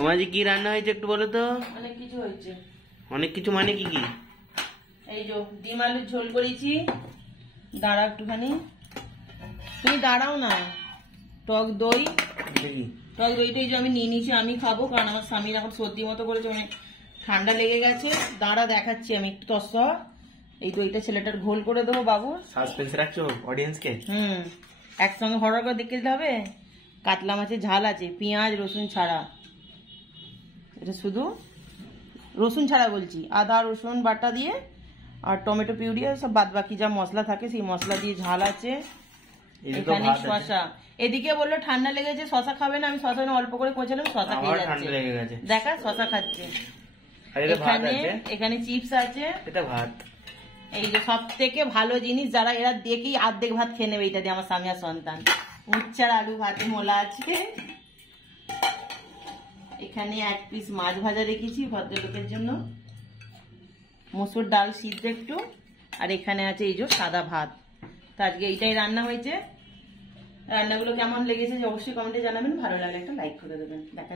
তোমাজি কি রান্না হয়েছে একটু বলো তো? অনেক কিছু হয়েছে। অনেক কিছু মানে কি কি? এই যে ডিম আলুর ঝোল করেছি। দাঁড়া একটুখানি, তুমি দাঁড়াও না। টক দই, টক দইটা এই যে আমি নিয়ে নিয়েছি, আমি খাবো কারণ আমার স্বামীর এখন সর্দি মতো করেছে, অনেক ঠান্ডা লেগে গেছে। দাঁড়া দেখাচ্ছি আমি একটু তস। এই দইটা ছেলেটার ঘোল করে দেবো বাবু। সাসপেন্স রাখছো অডিয়েন্সকে? একসঙ্গে হরর করে দেখে দিতে হবে। কাতলা মাছের ঝাল আছে, পেঁয়াজ রসুন ছাড়া, এটা শুধু রসুন ছাড়া বলছি, আদা রসুন বাটা দিয়ে আর টমেটো পিউরি সব বাদ বাকি যা মশলা থাকে সেই মশলা দিয়ে ঝাল আছে। এখানে শশা, এদিকে বললো ঠান্ডা লেগেছে শশা খাবে না, আমি শশা অল্প করে পৌঁছালাম, শশা খেয়ে যাচ্ছে, দেখা শশা খাচ্ছে। এখানে চিপস আছে, এটা ভাত। এই যে সব থেকে ভালো জিনিস, যারা এরা দেখেই অর্ধেক ভাত খেয়ে নেবে এটা দিয়ে, আমার স্বামী আর সন্তান। উচ্চার আলু ভাতে মোলা আছে। এখানে এক পিস মাছ ভাজা রেখেছি ভদ্রলোকের জন্য, মসুর ডাল সিদ্ধ একটু, আর এখানে আছে এই যে সাদা ভাত। তো আজকে এইটাই রান্না হয়েছে। রান্নাগুলো কেমন লেগেছে অবশ্যই কমেন্টে জানাবেন, ভালো লাগলে একটা লাইক করে দেবেন। দেখা